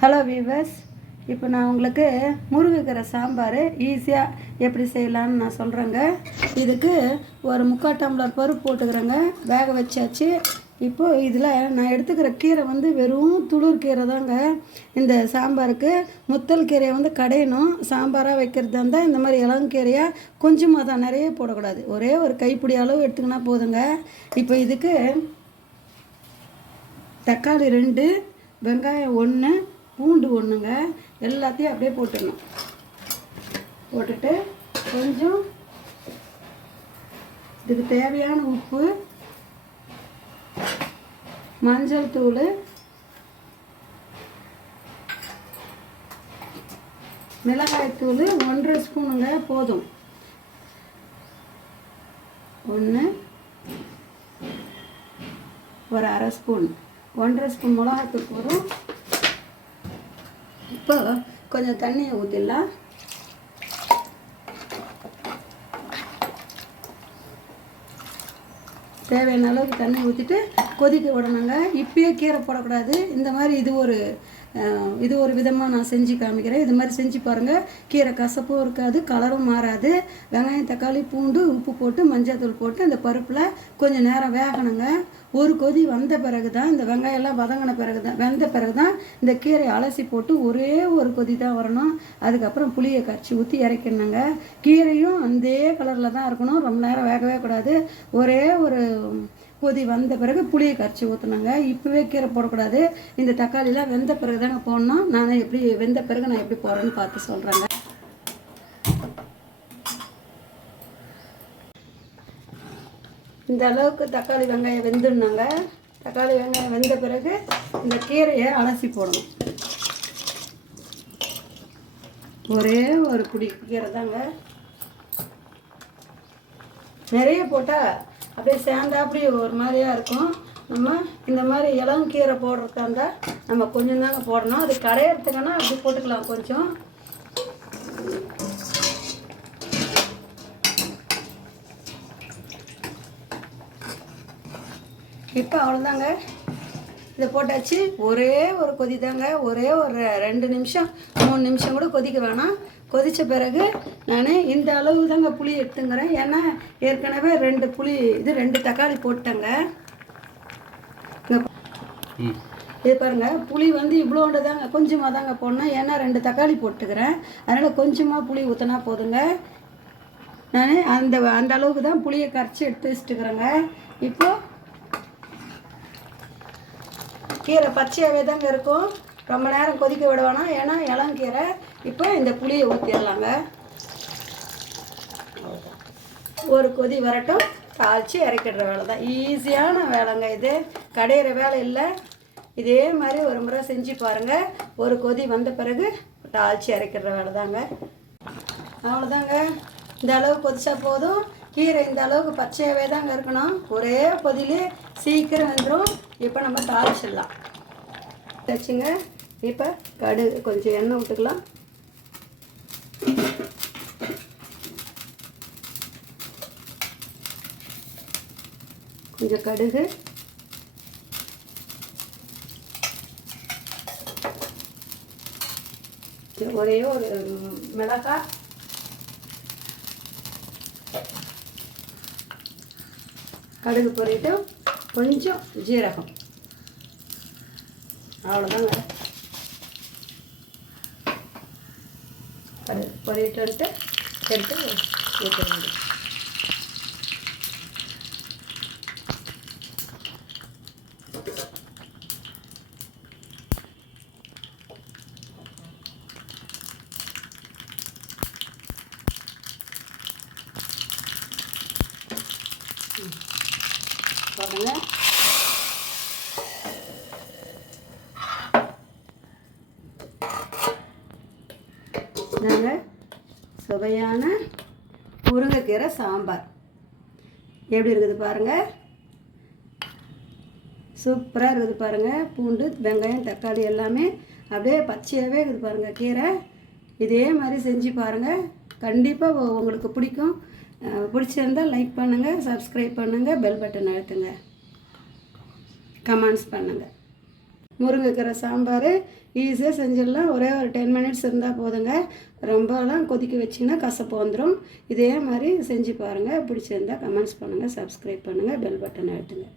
Hello viewers இப்போ நான் உங்களுக்கு முருங்கைக்கீரை சாம்பார் ஈஸியாக எப்படி செய்யலான்னு நான் சொல்கிறேங்க இதுக்கு ஒரு முக்கால் டம்ளர் பருப்பு போட்டுக்கிறேங்க. வேக வச்சாச்சு. இப்போது இதில் நான் எடுத்துக்கிற கீரை வந்து வெறும் துளிர் கீரை தாங்க. இந்த சாம்பாருக்கு முத்தல் கீரையை வந்து கடையணும். சாம்பாராக வைக்கிறதா இருந்தால் இந்த மாதிரி இளங்கீரையாக கொஞ்சமாக தான் நிறைய போடக்கூடாது. ஒரே ஒரு கைப்பிடி அளவு எடுத்துக்கினா போதுங்க. இப்போ இதுக்கு தக்காளி ரெண்டு வெங்காயம் ஒன்று பூண்டு ஒன்றுங்க எல்லாத்தையும் அப்படியே போட்டுடணும். போட்டுட்டு கொஞ்சம் இதுக்கு தேவையான உப்பு மஞ்சள் தூள் மிளகாய்த்தூள் ஒன்றரை ஸ்பூனுங்க போதும். ஒன்று ஒரு அரை ஸ்பூன். ஒன்றரை ஸ்பூன் மிளகாத்தூள் போதும் இப்போ கொஞ்சம் தண்ணியை ஊற்றிடலாம் தேவையான அளவுக்கு தண்ணி ஊற்றிட்டு கொதிக்க விடணுங்க. இப்பயே கீரை போடக்கூடாது. இந்த மாதிரி இது ஒரு இது ஒரு விதமாக நான் செஞ்சு காமிக்கிறேன். இது மாதிரி செஞ்சு பாருங்கள் கீரை கசப்பும் இருக்காது கலரும் மாறாது. வெங்காயம் தக்காளி பூண்டு உப்பு போட்டு மஞ்சள் தூள் போட்டு அந்த பருப்பில் கொஞ்சம் நேரம் வேகணுங்க. ஒரு கொதி வந்த பிறகு தான் இந்த வெங்காயம்லாம் வதங்கின பிறகு தான் வெந்த பிறகு தான் இந்த கீரையை அலசி போட்டு ஒரே ஒரு கொதி தான் வரணும். அதுக்கப்புறம் புளியை கரைச்சி ஊற்றி இறக்கிடணுங்க கீரையும் அதே கலரில் தான் இருக்கணும். ரொம்ப நேரம் வேகவே கூடாது. ஒரே ஒரு கொதி வந்த பிறகு புளியை கரைச்சி ஊற்றுனாங்க இப்போவே கீரை போடக்கூடாது. இந்த தக்காளிலாம் வெந்த பிறகு தாங்க போடணும். நான் எப்படி வெந்த பிறகு நான் எப்படி போடுறேன்னு பார்த்து சொல்கிறேங்க இந்த அளவுக்கு தக்காளி வெங்காயம் வெந்துடணுங்க தக்காளி வெங்காயம் வெந்த பிறகு இந்த கீரையை அலசி போடணும். ஒரே ஒரு குடி கீரை தாங்க நிறைய போட்டால் அப்படியே சேர்ந்தாப்படி ஒரு மாதிரியா இருக்கும். நம்ம இந்த மாதிரி இளங்கீரை போடுறதா இருந்தால் நம்ம கொஞ்சம் தாங்க போடணும். அது கடையிறதுக்குன்னா அப்படி போட்டுக்கலாம் கொஞ்சம். இப்போ அவ்வளோதாங்க இதை போட்டாச்சு. ஒரே ஒரு கொதி தாங்க. ஒரே ஒரு ரெண்டு நிமிஷம் மூணு நிமிஷம் கூட கொதிக்க வேணாம். கொதித்த பிறகு நான் இந்த அளவு தாங்க புளி எடுத்துங்கிறேன். ஏன்னா ஏற்கனவே ரெண்டு புளி இது ரெண்டு தக்காளி போட்டேங்க. இது பாருங்க புளி வந்து இவ்வளோண்டு தாங்க கொஞ்சமாக தாங்க போடணும். ஏன்னா ரெண்டு தக்காளி போட்டுக்கிறேன். அதனால் கொஞ்சமாக புளி ஊற்றினா போதுங்க. நான் அந்த அந்த அளவுக்கு தான் புளியை கரைச்சி எடுத்து வச்சுட்டுக்கிறேங்க. இப்போ கீரை பச்சையாகவே தாங்க இருக்கும். ரொம்ப நேரம் கொதிக்க விட வேணாம். ஏன்னா இளங்கீரை இப்போ இந்த புளியை ஊற்றிடலாங்க ஒரு கொதி வரட்டும். தாளித்து இறக்கிடுற வேலை தான் ஈஸியான வேலைங்க இது. கடையிற வேலை இல்லை. இதே மாதிரி ஒரு முறை செஞ்சு பாருங்கள் ஒரு கொதி வந்த பிறகு தாளித்து இறக்கிடுற வேலை தாங்க அவ்வளோதாங்க இந்த அளவு கொதிச்சா போதும். கீரை இந்த அளவுக்கு பச்சையாகவே தாங்க இருக்கணும். ஒரே கொதிலே சீக்கிரம் வந்துடும் இப்போ நம்ம தாளிச்சிடலாம். வச்சுங்க. இப்போ கடுகு கொஞ்சம் எண்ணெய் விட்டுக்கலாம். கொஞ்சம் கடுகு. ஒரே ஒரு மிளகாய் கடுகு பொறிட்டு கொஞ்சம் ஜீரகம். அவ்வளோதாங்க கடுகு பொறிட்டு வந்துட்டு எடுத்து வைக்க வேண்டும் பாருங்க. நாங்கள் சுவையான முருங்கைக்கீரை சாம்பார். எப்படி இருக்குது பாருங்கள் சூப்பராக இருக்குது பாருங்கள் பூண்டு வெங்காயம் தக்காளி எல்லாமே அப்படியே பச்சையாகவே இருக்குது பாருங்கள் கீரை. இதே மாதிரி செஞ்சு பாருங்கள் கண்டிப்பாக உங்களுக்கு பிடிக்கும். பிடிச்சிருந்தால் லைக் பண்ணுங்கள் சப்ஸ்கிரைப் பண்ணுங்கள் பெல் பட்டன் அழுத்துங்க. கமெண்ட்ஸ் பண்ணுங்கள் முருங்கைக்கீரை சாம்பார் ஈஸியாக செஞ்சிடலாம். ஒரே ஒரு டென் மினிட்ஸ் இருந்தால் போதுங்க. ரொம்பலாம் கொதிக்க வச்சிங்கன்னா கசப்பு வந்துடும் இதே மாதிரி செஞ்சு பாருங்கள் பிடிச்சிருந்தா கமெண்ட்ஸ் பண்ணுங்கள் சப்ஸ்கிரைப் பண்ணுங்கள் பெல் பட்டன் அழுத்துங்க.